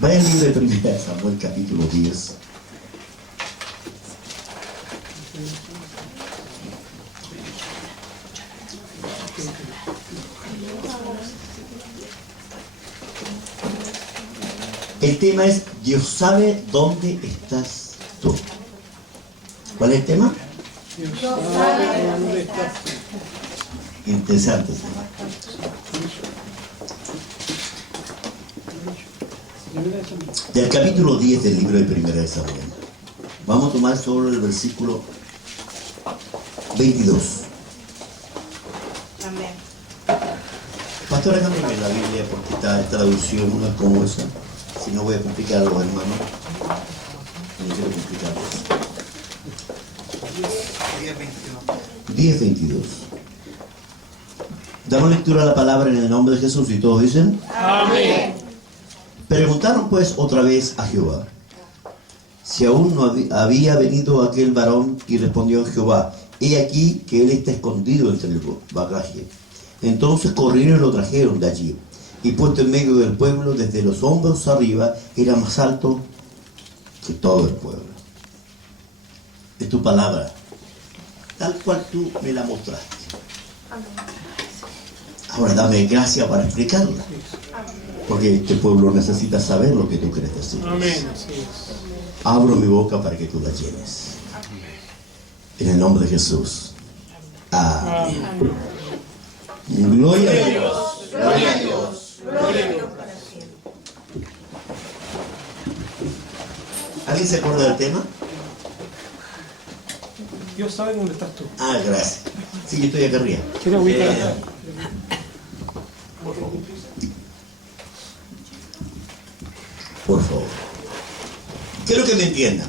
Vaya al libro de Primera de Samuel, capítulo 10. El tema es, Dios sabe dónde estás tú. ¿Cuál es el tema? Dios sabe dónde estás. Interesante tema. Del capítulo 10 del libro de Primera de Samuel. Vamos a tomar solo el versículo 22. Amén. Pastora, cámbiame la Biblia porque esta traducción no es como esa. Si no voy a complicarlo, hermano. No quiero complicarlo. 10:22. Damos lectura a la palabra en el nombre de Jesús y todos dicen Amén. Preguntaron pues otra vez a Jehová si aún no había venido aquel varón, y respondió Jehová: he aquí que él está escondido entre el bagaje. Entonces corrieron y lo trajeron de allí, y puesto en medio del pueblo, desde los hombros arriba, era más alto que todo el pueblo. Es tu palabra, tal cual tú me la mostraste. Ahora dame gracia para explicarla, porque este pueblo necesita saber lo que tú quieres decir. Amén. Abro mi boca para que tú la llenes. En el nombre de Jesús. Amén. Gloria a Dios. Gloria a Dios. Gloria a Dios. ¿Alguien se acuerda del tema? Dios sabe dónde estás tú. Ah, gracias. Sí, yo estoy acá arriba. Quiero ubicar. Por favor. Quiero que me entiendan.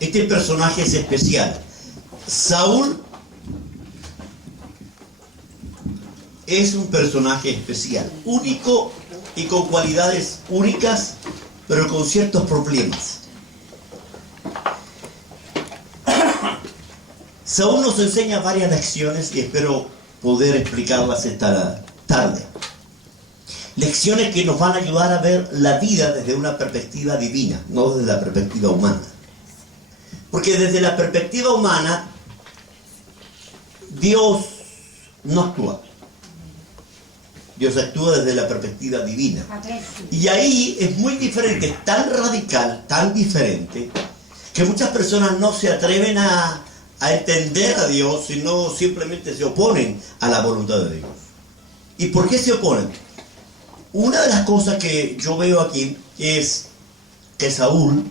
Este personaje es especial. Saúl es un personaje especial, único y con cualidades únicas, pero con ciertos problemas. Saúl nos enseña varias lecciones y espero poder explicarlas esta tarde. Lecciones que nos van a ayudar a ver la vida desde una perspectiva divina, no desde la perspectiva humana. Porque desde la perspectiva humana, Dios no actúa. Dios actúa desde la perspectiva divina. Y ahí es muy diferente, tan radical, tan diferente, que muchas personas no se atreven a entender a Dios, sino simplemente se oponen a la voluntad de Dios. ¿Y por qué se oponen? Una de las cosas que yo veo aquí es que Saúl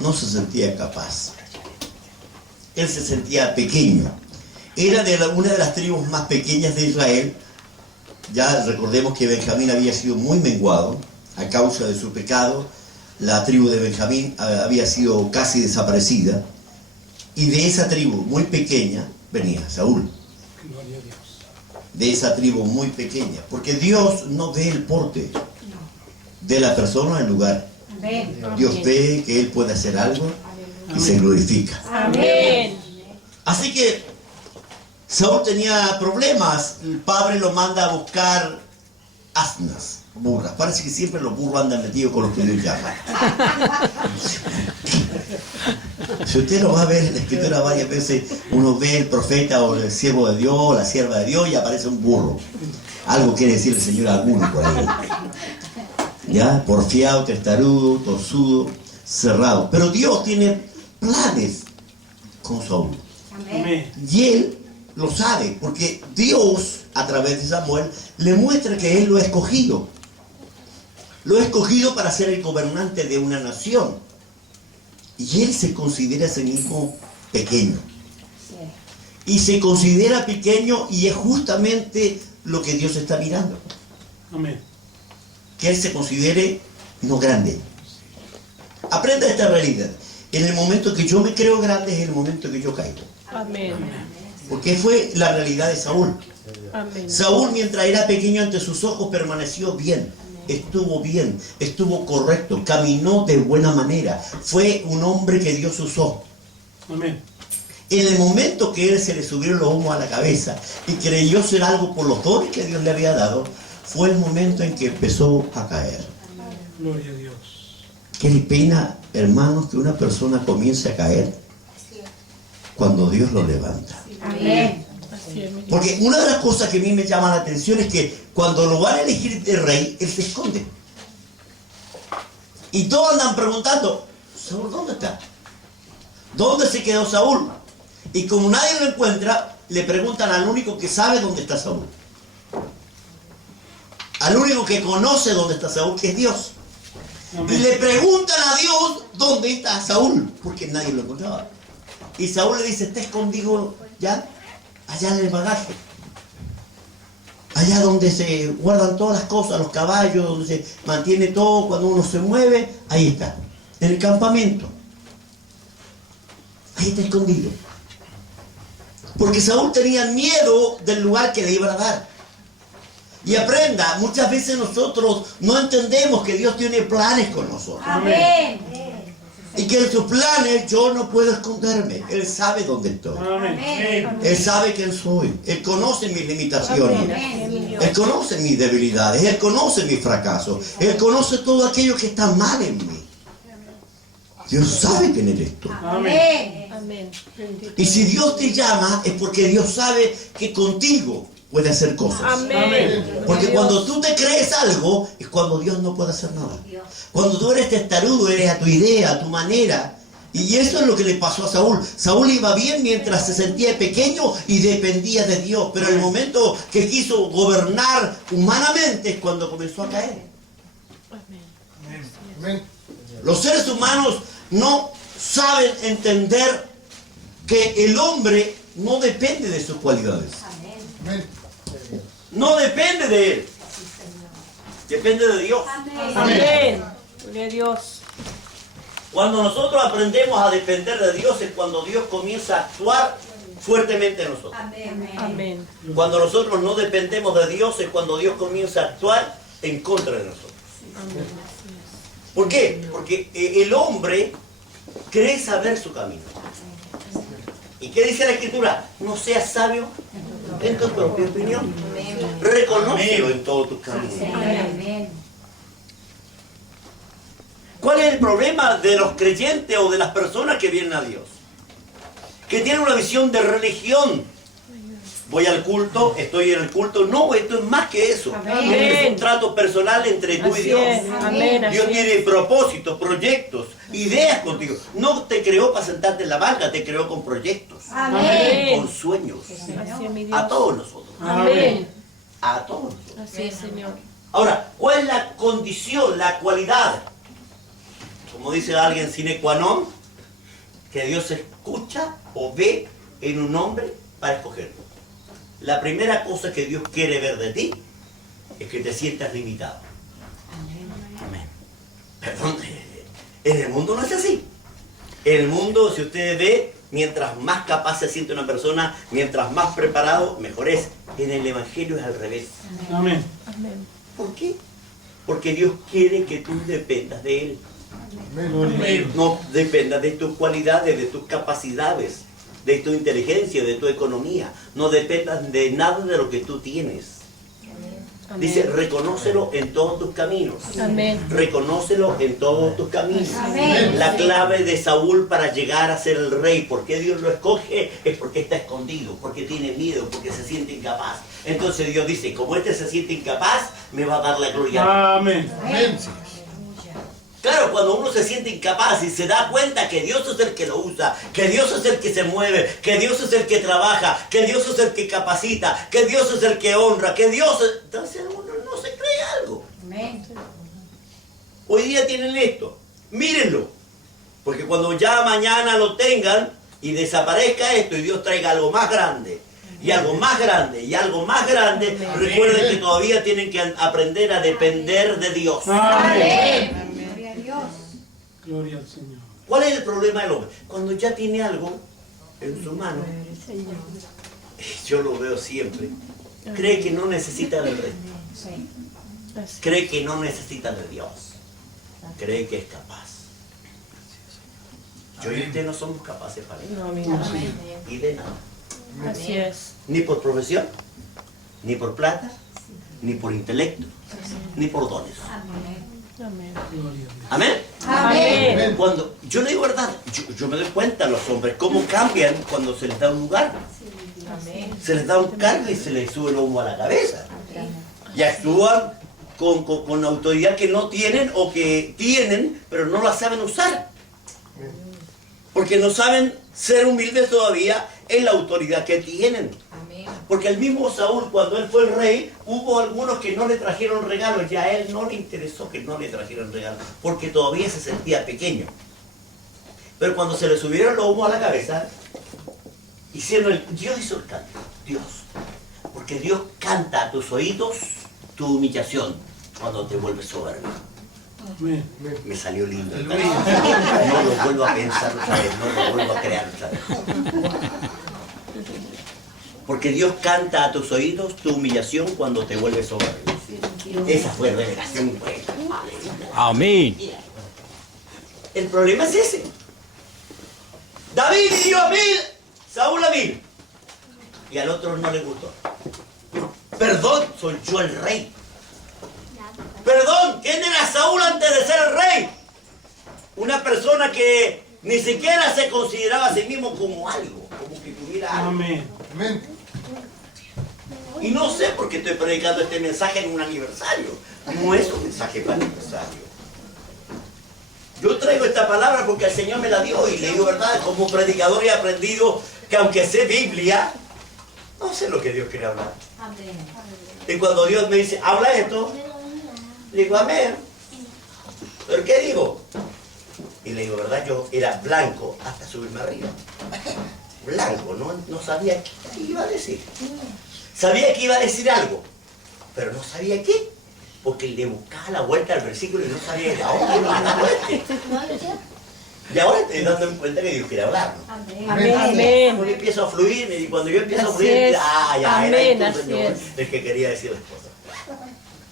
no se sentía capaz. Él se sentía pequeño. Era de una de las tribus más pequeñas de Israel. Ya recordemos que Benjamín había sido muy menguado a causa de su pecado. La tribu de Benjamín había sido casi desaparecida. Y de esa tribu muy pequeña venía Saúl. Gloria a Dios. De esa tribu muy pequeña. Porque Dios no ve el porte de la persona en el lugar. Dios ve que Él puede hacer algo y se glorifica. Amén. Así que Saúl tenía problemas. El padre lo manda a buscar asnas, burras. Parece que siempre los burros andan metidos con los que Dios llama. Si usted lo va a ver en la escritura varias veces, uno ve el profeta o el siervo de Dios o la sierva de Dios y aparece un burro. Algo quiere decir el Señor a alguno por ahí. ¿Ya? Porfiado, testarudo, tosudo, cerrado. Pero Dios tiene planes con Saúl. Amén. Y él lo sabe, porque Dios, a través de Samuel, le muestra que él lo ha escogido. Lo ha escogido para ser el gobernante de una nación. Y él se considera a sí mismo pequeño. Y se considera pequeño y es justamente lo que Dios está mirando. Amén. Que él se considere no grande. Aprenda esta realidad. En el momento que yo me creo grande es el momento que yo caigo. Amén. Porque fue la realidad de Saúl. Amén. Saúl, mientras era pequeño ante sus ojos, permaneció bien. Estuvo bien, estuvo correcto, caminó de buena manera. Fue un hombre que Dios usó. Amén. En el momento que él se le subieron los humos a la cabeza y creyó ser algo por los dones que Dios le había dado, fue el momento en que empezó a caer. Gloria a Dios. Qué pena, hermanos, que una persona comience a caer cuando Dios lo levanta. Amén. Así es, mi Dios. Porque una de las cosas que a mí me llama la atención es que cuando lo van a elegir de rey, él se esconde. Y todos andan preguntando, ¿Saúl dónde está? ¿Dónde se quedó Saúl? Y como nadie lo encuentra, le preguntan al único que sabe dónde está Saúl. Al único que conoce dónde está Saúl, que es Dios. Y Amén. le preguntan a Dios dónde está Saúl, porque nadie lo encontraba. Y Saúl le dice, está escondido ya, allá en el bagaje. Allá donde se guardan todas las cosas, los caballos, donde se mantiene todo cuando uno se mueve, ahí está, en el campamento. Ahí está escondido. Porque Saúl tenía miedo del lugar que le iban a dar. Y aprenda, muchas veces nosotros no entendemos que Dios tiene planes con nosotros. Amén. Y que en sus planes yo no puedo esconderme. Él sabe dónde estoy. Amén. Él sabe quién soy. Él conoce mis limitaciones. Amén. Él conoce mis debilidades. Él conoce mis fracasos. Él conoce todo aquello que está mal en mí. Dios sabe quién eres tú. Amén. Amén. Bendito. Y si Dios te llama es porque Dios sabe que contigo puede hacer cosas. Amén. Porque cuando tú te crees algo, es cuando Dios no puede hacer nada. Cuando tú eres testarudo, eres a tu idea, a tu manera. Y eso es lo que le pasó a Saúl. Saúl iba bien mientras se sentía pequeño y dependía de Dios. Pero en el momento que quiso gobernar humanamente es cuando comenzó a caer. Amén. Los seres humanos no saben entender que el hombre no depende de sus cualidades. Amén. No depende de él. Depende de Dios. Amén. Gloria a Dios. Cuando nosotros aprendemos a depender de Dios es cuando Dios comienza a actuar fuertemente en nosotros. Amén. Cuando nosotros no dependemos de Dios es cuando Dios comienza a actuar en contra de nosotros. ¿Por qué? Porque el hombre cree saber su camino. ¿Y qué dice la Escritura? No seas sabio en tu propia opinión. Reconócelo en todos tus caminos. Amén. ¿Cuál es el problema de los creyentes o de las personas que vienen a Dios? Que tienen una visión de religión. Voy al culto, estoy en el culto. No, esto es más que eso. Amén. Es un trato personal entre tú y Así Dios. es. Amén. Dios Así tiene es. propósitos, proyectos, ideas contigo. No te creó para sentarte en la banca, te creó con proyectos, Amén. con sueños. Así es, mi Dios. A todos nosotros. Amén. A todos nosotros. Así es, Señor. Ahora, ¿cuál es la condición, la cualidad? Como dice alguien sine qua non, que Dios escucha o ve en un hombre para escogerlo. La primera cosa que Dios quiere ver de ti es que te sientas limitado. Amén. Perdón, en el mundo no es así. En el mundo, si usted ve, mientras más capaz se siente una persona, mientras más preparado, mejor es. En el Evangelio es al revés. Amén. Amén. ¿Por qué? Porque Dios quiere que tú dependas de Él. Amén. No dependas de tus cualidades, de tus capacidades, de tu inteligencia, de tu economía. No dependas de nada de lo que tú tienes. Amén. Dice, reconócelo en todos tus caminos. Amén. Reconócelo en todos tus caminos. Amén. La clave de Saúl para llegar a ser el rey, ¿por qué Dios lo escoge? Es porque está escondido, porque tiene miedo, porque se siente incapaz. Entonces Dios dice, como este se siente incapaz, me va a dar la gloria. Amén. Amén. Claro, cuando uno se siente incapaz y se da cuenta que Dios es el que lo usa, que Dios es el que se mueve, que Dios es el que trabaja, que Dios es el que capacita, que Dios es el que honra, que Dios es... Entonces uno no se cree algo. Amén. Hoy día tienen esto, mírenlo, porque cuando ya mañana lo tengan y desaparezca esto y Dios traiga algo más grande, y algo más grande, y algo más grande, recuerden que todavía tienen que aprender a depender de Dios. Amén. Gloria a Dios. Gloria al Señor. ¿Cuál es el problema del hombre? Cuando ya tiene algo en su mano, yo lo veo siempre, cree que no necesita del resto, Sí. Así. cree que no necesita de Dios, cree que es capaz. Yo y usted no somos capaces para eso, No, mi Dios. y de nada. Así es. Ni por profesión, ni por plata, ni por intelecto, ni por dones. Amén. Gloria a Dios. Amén. Amén. Cuando yo le digo verdad, yo me doy cuenta a los hombres cómo cambian cuando se les da un lugar. Se les da un cargo y se les sube el humo a la cabeza. Y actúan con autoridad que no tienen o que tienen, pero no la saben usar. Porque no saben ser humildes todavía en la autoridad que tienen. Porque el mismo Saúl, cuando él fue el rey, hubo algunos que no le trajeron regalos y a él no le interesó que no le trajeran regalos, porque todavía se sentía pequeño. Pero cuando se le subieron los humos a la cabeza, Dios hizo el canto, Dios. Porque Dios canta a tus oídos tu humillación cuando te vuelves soberbio. Amén. Me salió lindo. No lo vuelvo a pensar otra vez, no lo vuelvo a crear otra vez. Porque Dios canta a tus oídos tu humillación cuando te vuelves soberbio. Esa fue revelación buena. Amén. El problema es ese. David dio a 1000, Saúl a 1000. Y al otro no le gustó. Perdón, soy yo el rey. Perdón, ¿quién era Saúl antes de ser el rey? Una persona que ni siquiera se consideraba a sí mismo como algo, como que tuviera algo. Amén. Y no sé por qué estoy predicando este mensaje en un aniversario. No es un mensaje para aniversario. Yo traigo esta palabra porque el Señor me la dio y le digo verdad, como predicador he aprendido que aunque sé Biblia, no sé lo que Dios quiere hablar. Y cuando Dios me dice, habla esto, le digo, amén. ¿Pero qué digo? Y le digo, verdad, yo era blanco hasta subirme arriba. Blanco, no sabía qué iba a decir. Sabía que iba a decir algo, pero no sabía qué. Porque le buscaba la vuelta al versículo y no sabía de dónde iba a dar la vuelta. Y ahora estoy dando en cuenta que Dios quiere hablar. Amén. Yo empiezo a fluir y cuando yo empiezo a Así fluir, es. ya Amén, era así el Señor es. el que quería decir las cosas.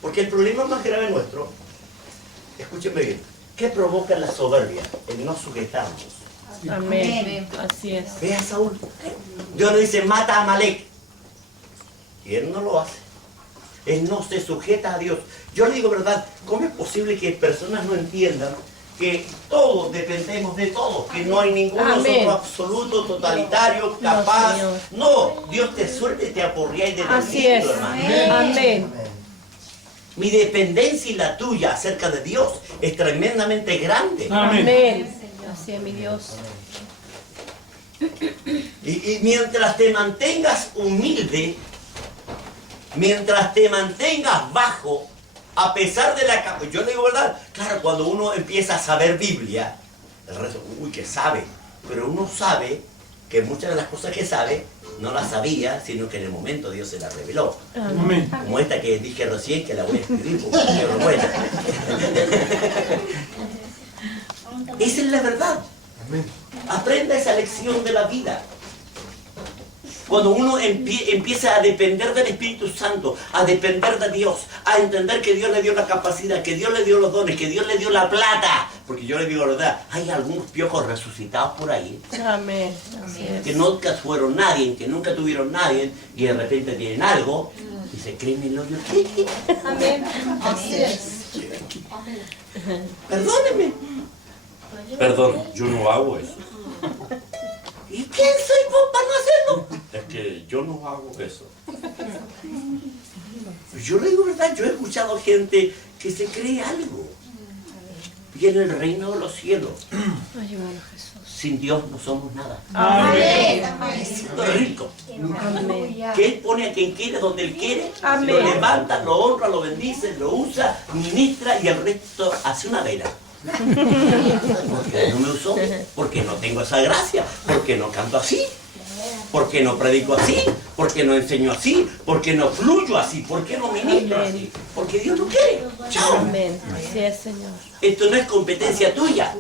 Porque el problema más grave nuestro, escúchenme bien, ¿qué provoca la soberbia? El no sujetarnos. Amén. Así es. Ve a Saúl. Dios le dice, mata a Amalek. Y él no lo hace. Él no se sujeta a Dios. Yo le digo verdad, ¿cómo es posible que personas no entiendan que todos dependemos de todos? Que no hay ninguno Amén. solo absoluto, totalitario, capaz. Señor. No, Dios te suelta y te aporrea y te Así bendice, es. hermano. Amén. Mi dependencia y la tuya acerca de Dios es tremendamente grande. Amén. Amén. Así es mi Dios. Y mientras te mantengas humilde, mientras te mantengas bajo, a pesar de la... Yo le digo verdad, claro, cuando uno empieza a saber Biblia, el resto, uy, que sabe, pero uno sabe que muchas de las cosas que sabe no las sabía, sino que en el momento Dios se las reveló. Amén. Como esta que dije recién, que la voy a escribir porque es buena. Esa es la verdad. Aprenda esa lección de la vida. Cuando uno empieza a depender del Espíritu Santo, a depender de Dios, a entender que Dios le dio la capacidad, que Dios le dio los dones, que Dios le dio la plata. Porque yo le digo la verdad, hay algunos piojos resucitados por ahí Amén. Así que es. nunca fueron nadie, que nunca tuvieron nadie y de repente tienen algo y se creen el odio. Amén. Así es. Perdóneme. Perdón, yo no hago eso. ¿Y quién soy vos para no hacerlo? Es que yo no hago eso. Yo le digo verdad, yo he escuchado gente que se cree algo. Y en el reino de los cielos, Ayúdanos, Jesús. sin Dios no somos nada. Amén. Siendo rico, Amén. que Él pone a quien quiere donde Él quiere, Amén. lo levanta, lo honra, lo bendice, lo usa, ministra y el resto hace una vela. Porque no me usó, porque no tengo esa gracia, porque no canto así, porque no predico así, porque no enseño así, porque no fluyo así, porque no ministro Amén. así, porque Dios no quiere. Chao. Amén. Así es, Señor. Esto no es competencia tuya,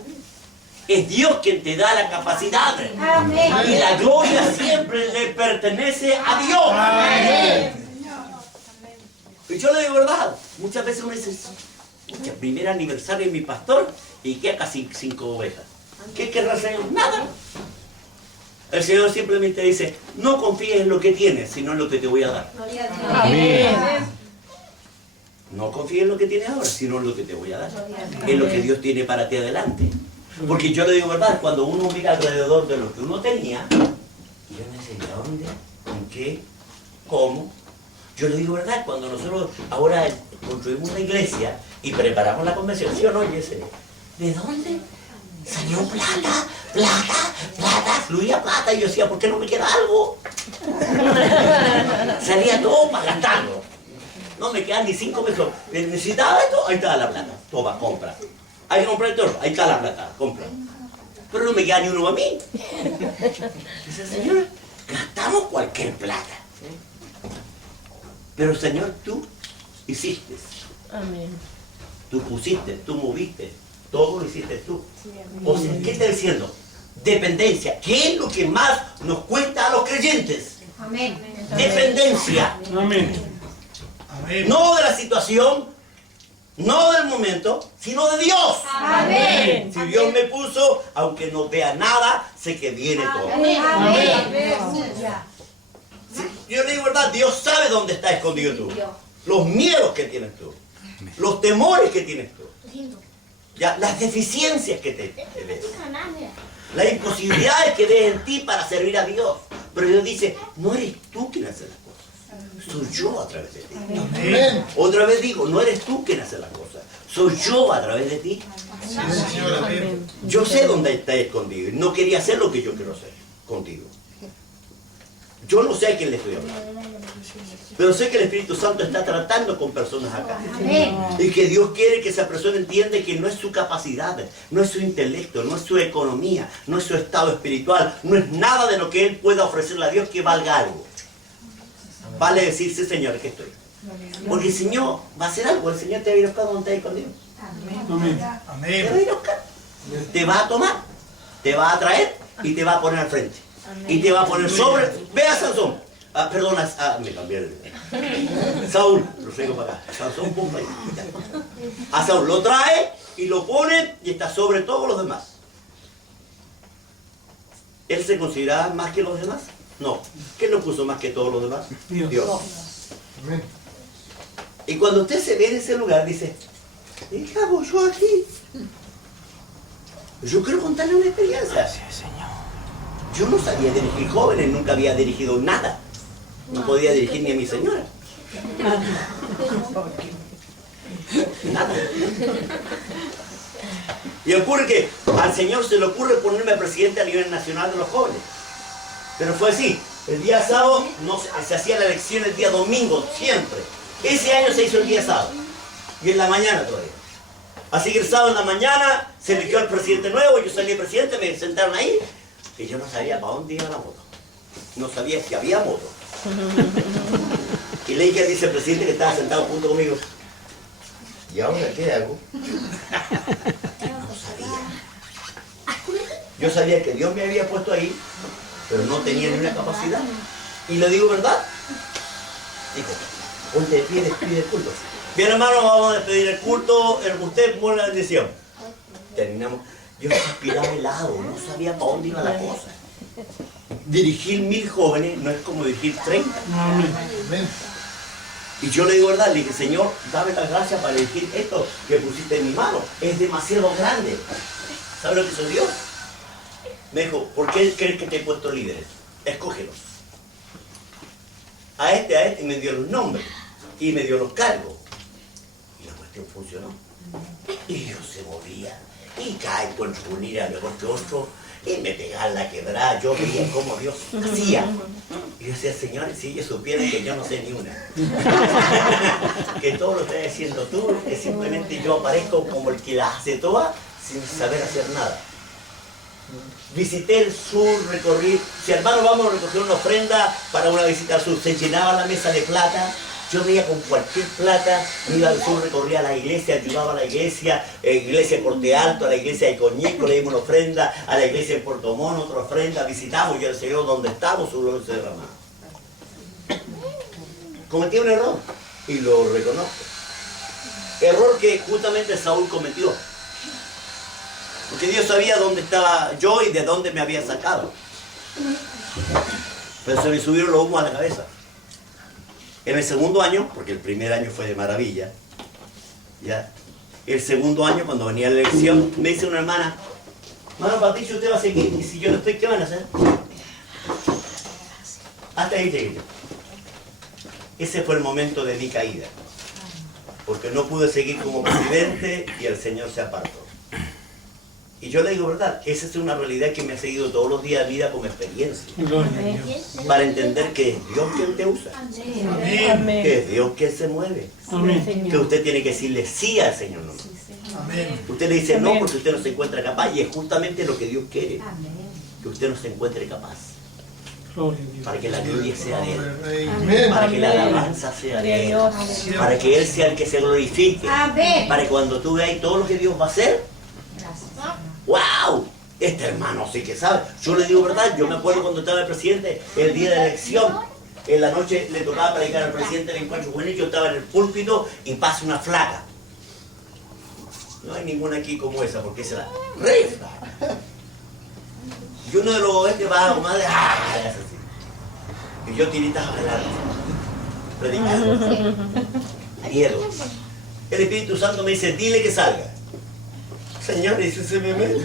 es Dios quien te da la capacidad. Y la gloria siempre le pertenece a Dios. Y yo le digo verdad, muchas veces uno dice, "Pucha, primer aniversario de mi pastor y queda casi 5 ovejas. ¿Qué querrá el Señor? Nada. El Señor simplemente dice, no confíes en lo que tienes, sino en lo que te voy a dar. Amén. No confíes en lo que tienes ahora, sino en lo que te voy a dar. En lo que Dios tiene para ti adelante. Porque yo le digo verdad, cuando uno mira alrededor de lo que uno tenía, yo no sé dónde, en qué, cómo. Yo le digo verdad, cuando nosotros ahora construimos una iglesia y preparamos la convención, ¿sí o no, Jesse? ¿De dónde? Salió plata, plata, plata, fluía plata. Y yo decía, ¿por qué no me queda algo? Salía todo para gastarlo. No me quedan ni 5 pesos. Necesitaba esto, ahí está la plata. Toma, compra. Hay que comprar esto, ahí está la plata, compra. Pero no me queda ni uno a mí. Dice, Señor, gastamos cualquier plata. Pero Señor, tú hiciste. Amén. Tú pusiste, tú moviste. Todo lo hiciste tú. O sea, ¿qué está diciendo? Dependencia. ¿Qué es lo que más nos cuesta a los creyentes? Amén. Dependencia. Amén. No de la situación, no del momento, sino de Dios. Amén. Si Dios me puso, aunque no vea nada, sé que viene todo. Amén. Si yo le digo verdad, Dios sabe dónde está escondido tú. Los miedos que tienes tú. Los temores que tienes tú. Ya, las deficiencias que te ves. Las imposibilidades que ves en ti para servir a Dios. Pero Dios dice, no eres tú quien hace las cosas. Soy yo a través de ti. Amén. Otra vez digo, no eres tú quien hace las cosas. Soy yo a través de ti. Amén. Yo sé dónde está escondido. Y no quería hacer lo que yo quiero hacer contigo. Yo no sé a quién le estoy hablando. Pero sé que el Espíritu Santo está tratando con personas acá. Amén. Y que Dios quiere que esa persona entienda que no es su capacidad, no es su intelecto, no es su economía, no es su estado espiritual, no es nada de lo que Él pueda ofrecerle a Dios que valga algo. Vale decir, sí, Señor, aquí estoy. Porque el Señor va a hacer algo, el Señor te va a ir a buscar donde te ha escondido. Amén. Te va a ir a buscar. Te va a tomar, te va a traer y te va a poner al frente. Y te va a poner sobre. Ve a Sansón. Perdona, me cambié. Saúl, lo traigo para acá. Sansón, pum, ahí. A Saúl lo trae y lo pone y está sobre todos los demás. ¿Él se consideraba más que los demás? No. ¿Quién lo puso más que todos los demás? Dios. Amén. Y cuando usted se ve en ese lugar, dice, ¿qué hago yo aquí? Yo quiero contarle una experiencia. Yo no sabía dirigir jóvenes, nunca había dirigido nada. No podía dirigir ni a mi señora. Nada. Y ocurre que al Señor se le ocurre ponerme presidente a nivel nacional de los jóvenes. Pero fue así. El día sábado se hacía la elección el día domingo, siempre. Ese año se hizo el día sábado. Y en la mañana todavía. Así que el sábado en la mañana se eligió al presidente nuevo, yo salí presidente, me sentaron ahí. Y yo no sabía para dónde iba la moto. No sabía si había moto. Y le dije al vicepresidente que estaba sentado junto conmigo, ¿y ahora qué hago? No sabía. Yo sabía que Dios me había puesto ahí, pero no tenía ni una capacidad. Y le digo, ¿verdad? Dijo, ponte de pie, despide el culto. Bien, hermano, vamos a despedir el culto. Usted pone la bendición. Terminamos. Yo respiraba helado, no sabía para dónde iba la cosa. Dirigir 1000 jóvenes no es como dirigir 30. Amén. Y yo le digo verdad, le dije, Señor, dame la gracia para elegir esto que pusiste en mi mano. Es demasiado grande. ¿Sabe lo que hizo Dios? Me dijo, ¿por qué crees que te he puesto líderes? Escógelos. A este, y me dio los nombres. Y me dio los cargos. Y la cuestión funcionó. Y Dios se movía. Y cae con unir era mejor que otro. Y me pegaban la quebrada. Yo veía cómo Dios hacía. Y yo decía, Señor, si ellos supieran que yo no sé ni una. Que todo lo estás haciendo tú, que simplemente yo aparezco como el que las hace todas sin saber hacer nada. Visité el sur, recorrí. Si hermano vamos a recoger una ofrenda para una visita al sur, se llenaba la mesa de plata. Yo veía con cualquier plata, me iba al sur, recorría la iglesia, ayudaba a la iglesia de Porte Alto, a la iglesia de Coñico, le dimos una ofrenda, a la iglesia de Puerto Montt, otra ofrenda, visitamos y el Señor donde estamos, su gloria se derramaba. Cometí un error y lo reconozco. Error que justamente Saúl cometió. Porque Dios sabía dónde estaba yo y de dónde me había sacado. Pero se me subieron los humos a la cabeza. En el segundo año, porque el primer año fue de maravilla, ¿Ya? El segundo año, cuando venía la elección, me dice una hermana, hermano Patricio, usted va a seguir, y si yo no estoy, ¿qué van a hacer? Hasta ahí llegué yo. Ese fue el momento de mi caída, porque no pude seguir como presidente y el Señor se apartó. Y yo le digo, ¿verdad? Esa es una realidad que me ha seguido todos los días de vida como experiencia, para entender que es Dios quien te usa, Amén. que es Dios quien se mueve, que usted tiene que decirle sí al Señor. No. Usted le dice no porque usted no se encuentra capaz, y es justamente lo que Dios quiere, que usted no se encuentre capaz, para que la gloria sea de Él, Amén. para que la alabanza sea de Él, para que Él sea el que se glorifique, para que cuando tú veas todo lo que Dios va a hacer, ¡wow! Este hermano sí que sabe. Yo le digo verdad, yo me acuerdo cuando estaba el presidente, el día de la elección, en la noche le tocaba predicar al presidente del encuentro juvenil, yo estaba en el púlpito y pasa una flaca. No hay ninguna aquí como esa, porque esa es la re flaca. Y uno de los que va a comadre, ¡ah! Es así. Y yo tiritaba adelante, predicando. Miedo. El Espíritu Santo me dice, dile que salga. Señor, dice, se me mete.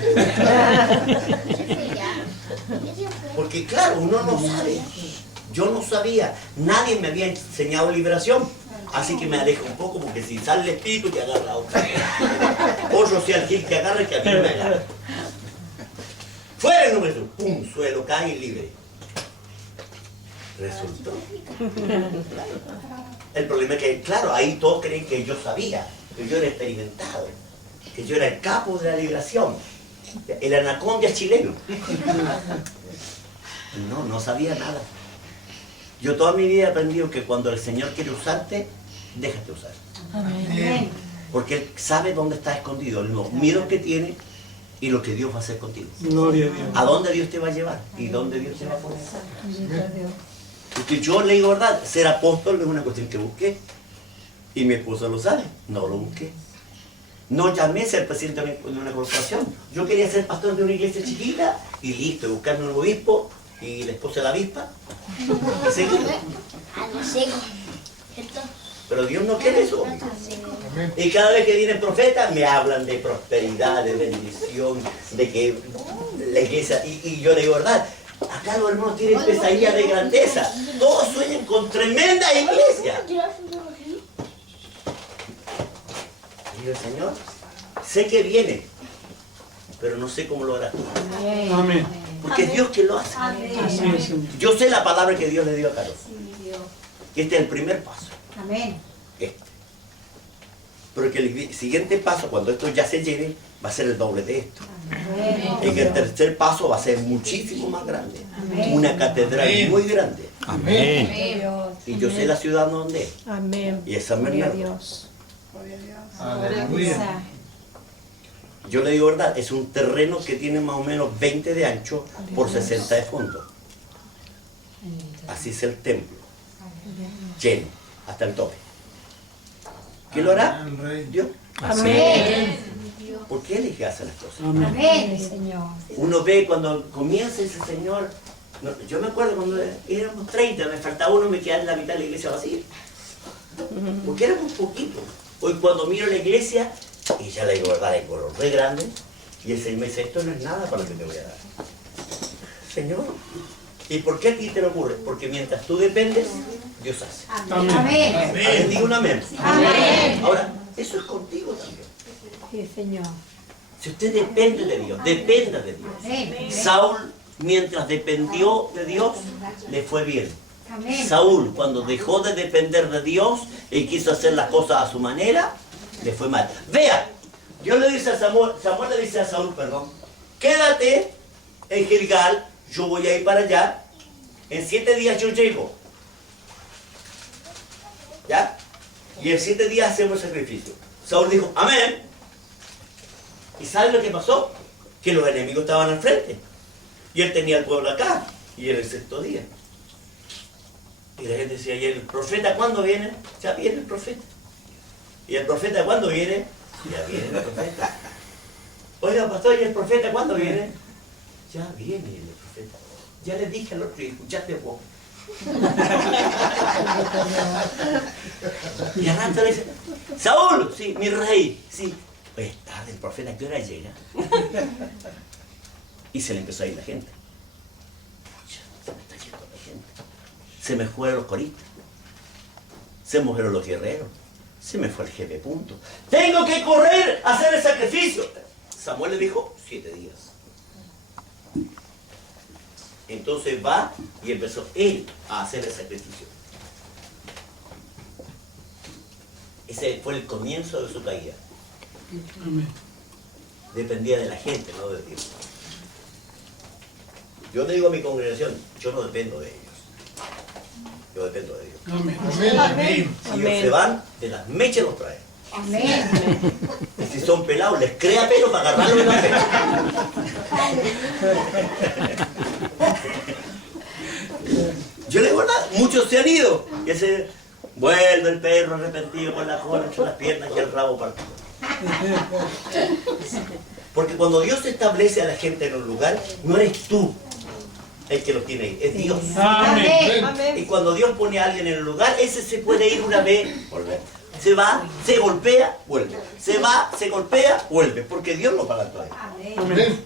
Porque claro, uno no sabe. Yo no sabía. Nadie me había enseñado liberación. Así que me alejo un poco, porque si sale el espíritu te agarra a otra. Otro sea el gil que agarra, que a mí me agarra. Fuera el número 2. Pum, suelo, cae libre. Resultó. El problema es que, claro, ahí todos creen que yo sabía, que yo era experimentado, que yo era el capo de la liberación, el anaconda chileno. No sabía nada. Yo toda mi vida he aprendido que cuando el Señor quiere usarte, déjate usar. Amén. Porque Él sabe dónde está escondido, los miedos que tiene y lo que Dios va a hacer contigo. Gloria a Dios. A dónde Dios te va a llevar y dónde Dios te va a poner. Porque yo le digo verdad, ser apóstol es una cuestión que busqué. Y mi esposa lo sabe, no lo busqué. No llamé a ser presidente de una corporación. Yo quería ser pastor de una iglesia chiquita y listo, buscarme un obispo y la esposa de la avispa. Y seguir. Pero Dios no quiere eso. Y cada vez que vienen profetas me hablan de prosperidad, de bendición, de que la iglesia... Y yo le digo verdad, acá los hermanos tienen pesadillas de grandeza. Todos sueñan con tremenda iglesia. Y el Señor, sé que viene, pero no sé cómo lo hará. Amén. Porque es Dios quien lo hace. Así es, Señor. Yo sé la palabra que Dios le dio a Carlos. Y este es el primer paso. Amén. Este. Pero que el siguiente paso, cuando esto ya se llene, va a ser el doble de esto. Y que el tercer paso va a ser muchísimo más grande. Una catedral muy grande. Amén. Y yo sé la ciudad donde es. Amén. Y es San Gloria a Bernardo. Dios. Aleluya. Yo le digo verdad, es un terreno que tiene más o menos 20 de ancho por 60 de fondo. Así es el templo. Lleno, hasta el tope. ¿Quién lo hará? Dios. Amén. ¿Por qué elige hacer las cosas? Amén. Amén, Señor. Uno ve cuando comienza ese Señor. Yo me acuerdo cuando éramos 30, me faltaba uno, me quedaba en la mitad de la iglesia vacía. Porque éramos poquitos. Hoy cuando miro la iglesia, y ya le digo verdad, hay color re grande, y el Señor me dice, esto no es nada para lo que te voy a dar. Señor, ¿y por qué a ti te lo ocurre? Porque mientras tú dependes, Dios hace. Amén. Amén. ¿Alguien diga un amén? Amén. Ahora, eso es contigo también. Sí, Señor. Si usted depende de Dios, dependa de Dios. Amén. Saúl, mientras dependió de Dios, le fue bien. Amén. Saúl, cuando dejó de depender de Dios y quiso hacer las cosas a su manera, le fue mal. Vea, Dios le dice a Samuel le dice a Saúl, perdón, quédate en Gilgal, yo voy a ir para allá, en 7 días yo llego. ¿Ya? Y en 7 días hacemos el sacrificio. Saúl dijo, amén. ¿Y sabe lo que pasó? Que los enemigos estaban al frente. Y él tenía el pueblo acá. Y era el 6º día. Y la gente decía, ¿y el profeta cuándo viene? Ya viene el profeta. ¿Y el profeta cuándo viene? Ya viene el profeta. Oiga, pastor, ¿y el profeta cuándo viene? Ya viene el profeta. Ya le dije al otro, y escuchaste vos. Y al rato le dice, Saúl, sí, mi rey, sí. Pues tarde, el profeta, ¿a qué hora llega? Y se le empezó a ir la gente. Pucha, se me está yendo la gente. Se me fueron los coristas. Se me fueron los guerreros. Se me fue el jefe, punto. Tengo que correr a hacer el sacrificio. Samuel le dijo, 7 días. Entonces va y empezó él a hacer el sacrificio. Ese fue el comienzo de su caída. Amén. Dependía de la gente, no de Dios. Yo le digo a mi congregación, yo no dependo de ellos. Yo dependo de Dios. Amén. Amén. Si ellos se van, de las mechas los traen. Amén. Y si son pelados, les crea pelo para agarrarlo en la mecha. Yo le digo, ¿verdad? Muchos se han ido. Y ese vuelve el perro arrepentido con la cola entre las piernas y el rabo partido. Porque cuando Dios establece a la gente en un lugar, no eres tú el que los tiene ahí, es Dios. Amén. Y cuando Dios pone a alguien en el lugar, ese se puede ir una vez, volver. Se va, se golpea, vuelve. Se va, se golpea, vuelve. Porque Dios lo paga todo ahí. Amén.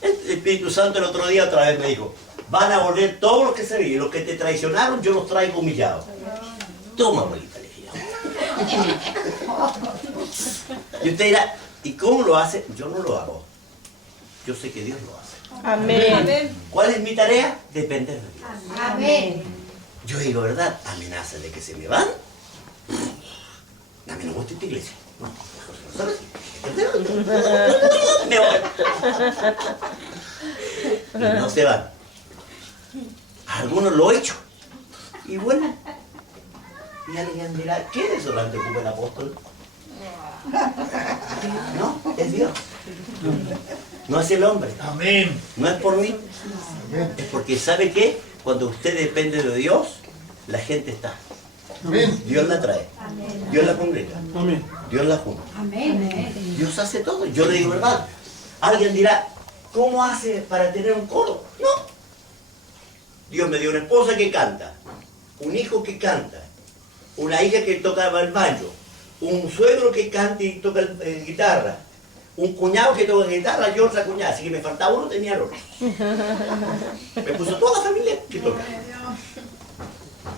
El Espíritu Santo el otro día otra vez me dijo, van a volver todos los que se vienen, los que te traicionaron, yo los traigo humillados. Toma, abuelita, le dije. Y usted dirá, ¿y cómo lo hace? Yo no lo hago. Yo sé que Dios lo hace. Amén. ¿Cuál es mi tarea? Depender de Dios. Amén. Yo digo, ¿verdad? Amenazas de que se me van. A mí no me gusta esta iglesia. No, ¿sabes? Me voy. Y no se van. Algunos lo he hecho. Y bueno. Y alguien dirá, ¿qué desodorante ocupa el apóstol? No, es Dios. No es el hombre. Amén. No es por mí. Es porque ¿sabe qué? Cuando usted depende de Dios, la gente está. Amén. Dios la trae. Dios la congrega. Amén. Dios la junta. Amén. Dios hace todo. Yo le digo, ¿verdad? Alguien dirá, ¿cómo hace para tener un coro? No. Dios me dio una esposa que canta, un hijo que canta, una hija que tocaba el banjo, un suegro que canta y toca guitarra, un cuñado que toca guitarra y otra cuñada. Así que me faltaba uno, tenía el otro. Me puso toda la familia que toca.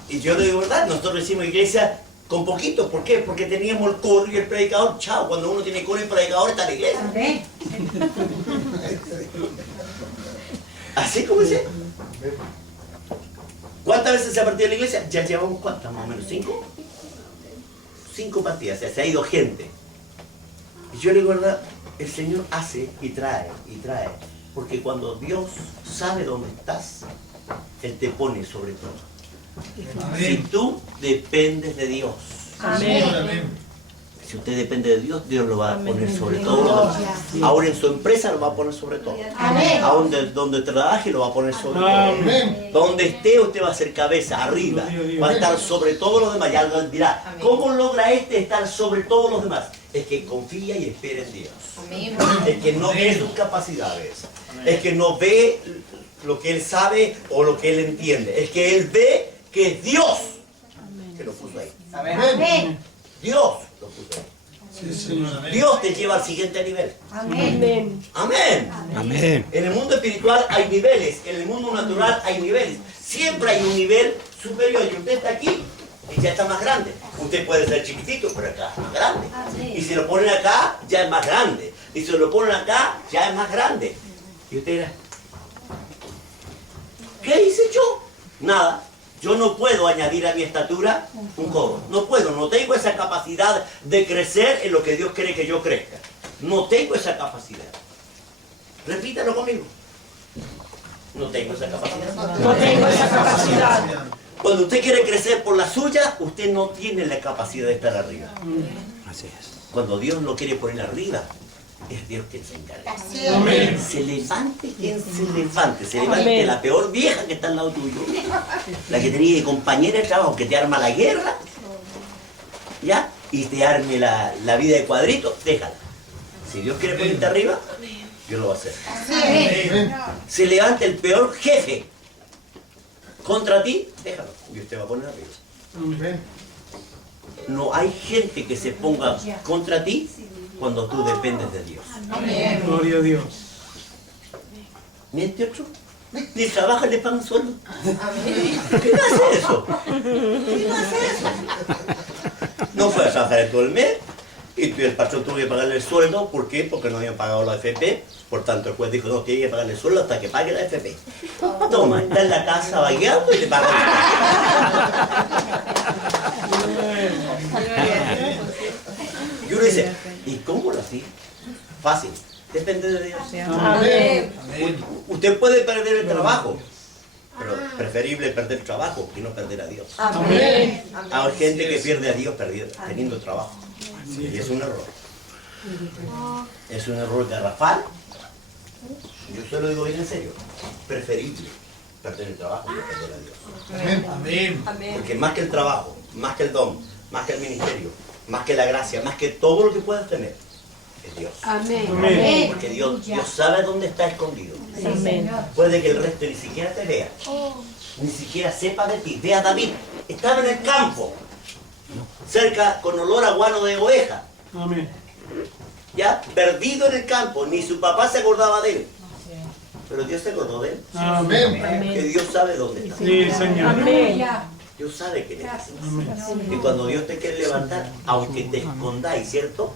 Y yo le digo, ¿verdad? Nosotros hicimos iglesia con poquito. ¿Por qué? Porque teníamos el coro y el predicador. Chao, cuando uno tiene coro y predicador está en la iglesia. Amén. Así como dice. ¿Cuántas veces se ha partido la iglesia? Ya llevamos ¿cuántas? Más o menos 5. 5 partidas, o sea, se ha ido gente. Y yo le digo, ¿verdad? El Señor hace y trae y trae. Porque cuando Dios sabe dónde estás, Él te pone sobre todo. Si tú dependes de Dios, Amén. si usted depende de Dios, Dios lo va a poner sobre todo. Gloria. Ahora en su empresa lo va a poner sobre todo. Amén. Aún donde trabaje lo va a poner sobre todo. Amén. Donde esté usted va a ser cabeza, arriba. Va a estar sobre todos los demás. Y alguien dirá, ¿cómo logra estar sobre todos los demás? Es que confía y espera en Dios. Es que no ve sus capacidades. Es que no ve lo que Él sabe o lo que Él entiende. Es que Él ve que es Dios que lo puso ahí. Amén. Dios lo puso ahí. Sí, Señor. Dios te lleva al siguiente nivel. Amén. Amén. Amén. En el mundo espiritual hay niveles, en el mundo natural hay niveles. Siempre hay un nivel superior y usted está aquí y ya está más grande. Usted puede ser chiquitito, pero acá es más grande. Y si lo ponen acá, ya es más grande. Y si lo ponen acá, ya es más grande. Y usted dirá, ¿qué hice yo? Nada. Yo no puedo añadir a mi estatura un codo. No puedo, no tengo esa capacidad de crecer en lo que Dios quiere que yo crezca. No tengo esa capacidad. Repítalo conmigo. No tengo esa capacidad. No tengo esa capacidad. Cuando usted quiere crecer por la suya, usted no tiene la capacidad de estar arriba. Así es. Cuando Dios lo quiere poner arriba, es Dios quien se encarga. Amén. Se levante quien se levante. Se levante Amén. la peor vieja que está al lado tuyo. La que tenía de compañera de trabajo, que te arma la guerra. ¿Ya? Y te arme la vida de cuadrito, déjala. Si Dios quiere ponerte arriba, Dios lo va a hacer. Amén. Se levanta el peor jefe contra ti, déjalo. Dios te va a poner arriba. Amén. No hay gente que se ponga contra ti cuando tú dependes de Dios. Gloria a Dios. Ni este otro, ni trabaja, le pagan sueldo. ¿Qué no hace eso? ¿Qué no hace eso? No fue a trabajar en todo el mes y el patrón tuvo que pagarle el sueldo. ¿Por qué? Porque no habían pagado la AFP. Por tanto, el juez dijo, no, tiene que pagarle el sueldo hasta que pague la AFP. Toma, está en la casa bailando y le pagan. Y uno dice, ¿y cómo lo hacía? Fácil, depende de Dios. Amén. Usted puede perder el trabajo, pero preferible perder el trabajo que no perder a Dios. Amén. Hay gente que pierde a Dios teniendo trabajo. Y es un error. Es un error garrafal. Yo se lo digo bien en serio. Preferible perder el trabajo que no perder a Dios. Amén. Porque más que el trabajo, más que el don, más que el ministerio, más que la gracia, más que todo lo que puedas tener, es Dios. Amén. Porque Dios sabe dónde está escondido. Amén. Puede que el resto ni siquiera te vea, ni siquiera sepa de ti. Ve a David, estaba en el campo, cerca con olor a guano de oveja, Amén. ya perdido en el campo, ni su papá se acordaba de él. Pero Dios se acordó de él, Amén. que Dios sabe dónde está. Sí, Señor. Amén. Dios sabe que necesitas. Y cuando Dios te quiere levantar, aunque te escondáis, ¿cierto?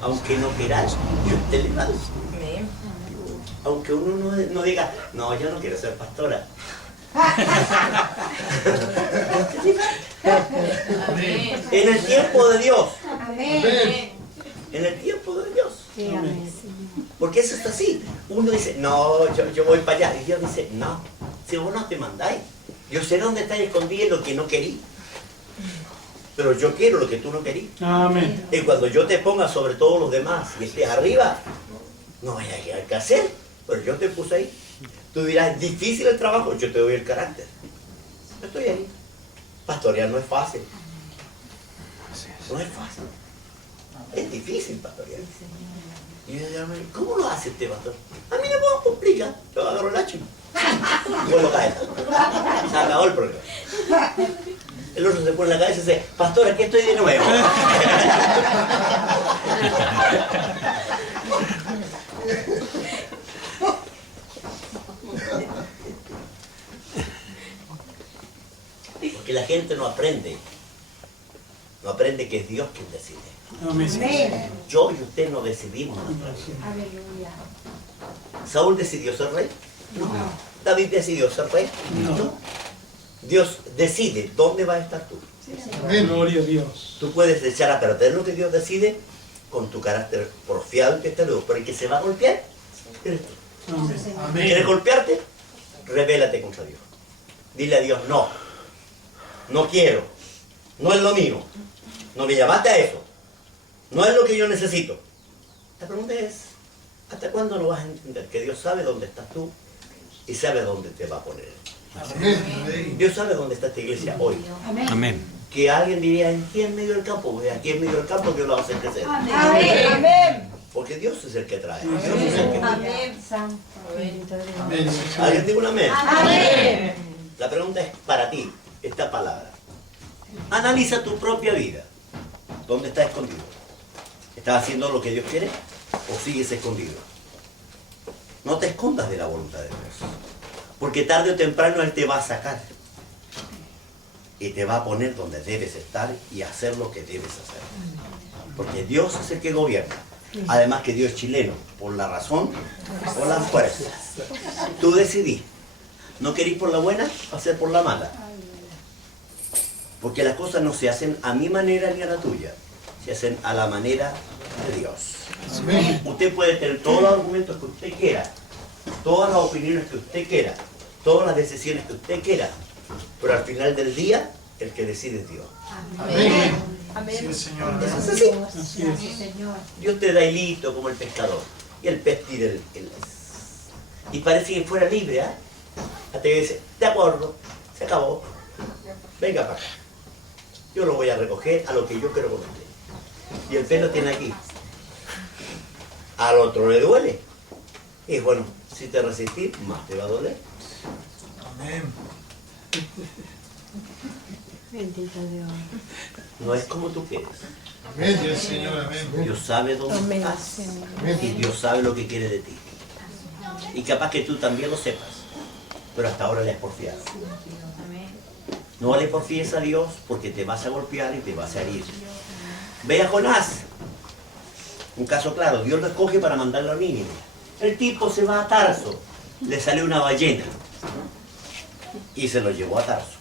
Aunque no queráis, Dios te levanta. Aunque uno no diga, no, yo no quiero ser pastora. En el tiempo de Dios. Amén. En el tiempo de Dios. Sí, amén. Porque eso está así. Uno dice, no, yo voy para allá. Y Dios dice, no, si vos no te mandáis. Yo sé dónde estáis escondidos lo que no querí. Pero yo quiero lo que tú no querí. Amén. Y cuando yo te ponga sobre todos los demás y estés arriba, no hay que hacer. Pero yo te puse ahí. Tú dirás, es difícil el trabajo, yo te doy el carácter. Yo estoy ahí. Pastorear no es fácil. No es fácil. Es difícil pastorear. Y yo digo, ¿cómo lo hace este pastor? A mí no me complica. Yo agarro el hacha y vuelvo a caer. Se acabó el problema. El otro se pone en la cabeza y dice, pastor, aquí estoy de nuevo. Porque la gente no aprende. No aprende que es Dios quien decide. Amén. Yo y usted no decidimos nuestra vida. Aleluya. ¿Saúl decidió ser rey? No. ¿David decidió ser rey? No. Dios decide dónde va a estar tú. Amén. Gloria a Dios. Tú puedes echar a perder lo que Dios decide con tu carácter porfiado que esté luego. Pero el que se va a golpear, eres tú. Amén. ¿Quieres golpearte? Rebélate contra Dios. Dile a Dios, no. No quiero. No es lo mío. No me llamaste a eso. No es lo que yo necesito. La pregunta es, ¿hasta cuándo lo vas a entender? Que Dios sabe dónde estás tú y sabe dónde te va a poner. Amén. Dios sabe dónde está esta iglesia hoy. Amén. Amén. Que alguien diría, aquí en medio del campo, pues aquí en medio del campo Dios lo va a hacer crecer. Amén. Porque Dios es el que trae. Dios es el que trae. Amén. Santo. Amén. ¿Alguien diga un amén? Amén. La pregunta es para ti, esta palabra. Analiza tu propia vida. ¿Dónde estás escondido? ¿Estás haciendo lo que Dios quiere o sigues escondido? No te escondas de la voluntad de Dios. Porque tarde o temprano Él te va a sacar. Y te va a poner donde debes estar y hacer lo que debes hacer. Porque Dios es el que gobierna. Además que Dios es chileno. Por la razón, por la fuerza. Tú decidí. ¿No querís por la buena? Hacer por la mala. Porque las cosas no se hacen a mi manera ni a la tuya. Se hacen a la manera de Dios. Amén. Usted puede tener todos los argumentos que usted quiera, todas las opiniones que usted quiera, todas las decisiones que usted quiera, pero al final del día, el que decide es Dios. Amén. Sí, Señor. Eso es así. Así es. Señor. Dios te da hilito como el pescador, y el pez tira el y parece que fuera libre, ¿ah? Hasta que dice, de acuerdo, se acabó, venga para acá. Yo lo voy a recoger a lo que yo quiero con usted. Y el pez lo tiene aquí. al otro le duele. Y bueno, si te resistís, más te va a doler. Amén. Bendito Dios. No es como tú quieres. Amén. Dios, Señor, amén. Dios sabe dónde Amén, estás. Señor. Y Dios sabe lo que quiere de ti. Y capaz que tú también lo sepas. Pero hasta ahora le has porfiado. No le porfíes a Dios porque te vas a golpear y te vas a herir. Ve a Jonás. Un caso claro. Dios lo escoge para mandarlo a Nínive. El tipo se va a Tarso. Le salió una ballena. Y se lo llevó a Tarso.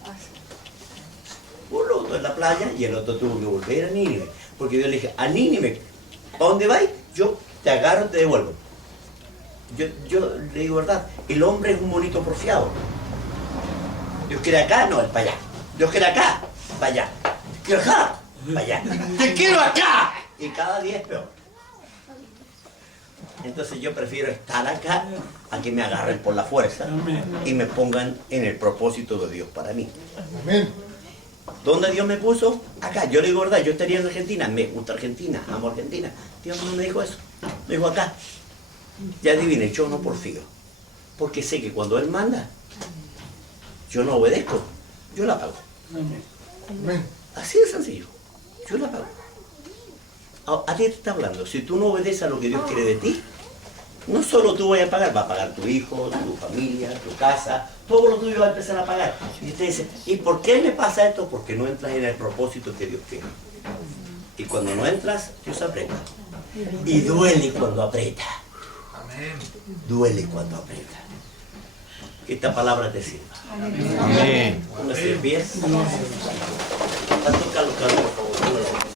Uno en la playa y el otro tuvo que volver a Nínive. Porque Dios le dije, a Nínive, ¿para dónde vais? Yo te agarro y te devuelvo. Yo le digo verdad, el hombre es un monito porfiado. Dios quiere acá, no, es para allá. Dios quiere acá, para allá. Quiero acá, para allá. ¡Te quiero acá! Y cada día es peor. Entonces yo prefiero estar acá a que me agarren por la fuerza y me pongan en el propósito de Dios para mí. Amén. ¿Dónde Dios me puso? Acá. Yo le digo verdad, yo estaría en Argentina, me gusta Argentina, amo Argentina. Dios no me dijo eso, me dijo acá. Ya adivine, yo no porfío, porque sé que cuando Él manda, yo no obedezco, yo la pago. Amén. Así de sencillo, yo la pago. A ti te está hablando, si tú no obedeces a lo que Dios quiere de ti, no solo tú vas a pagar, va a pagar tu hijo, tu familia, tu casa, todo lo tuyo va a empezar a pagar. Y usted dice, ¿y por qué me pasa esto? Porque no entras en el propósito que Dios quiere. Y cuando no entras, Dios aprieta. Y duele cuando aprieta. Amén. Duele cuando aprieta. Que esta palabra te sirva. Amén. Póngase de pies.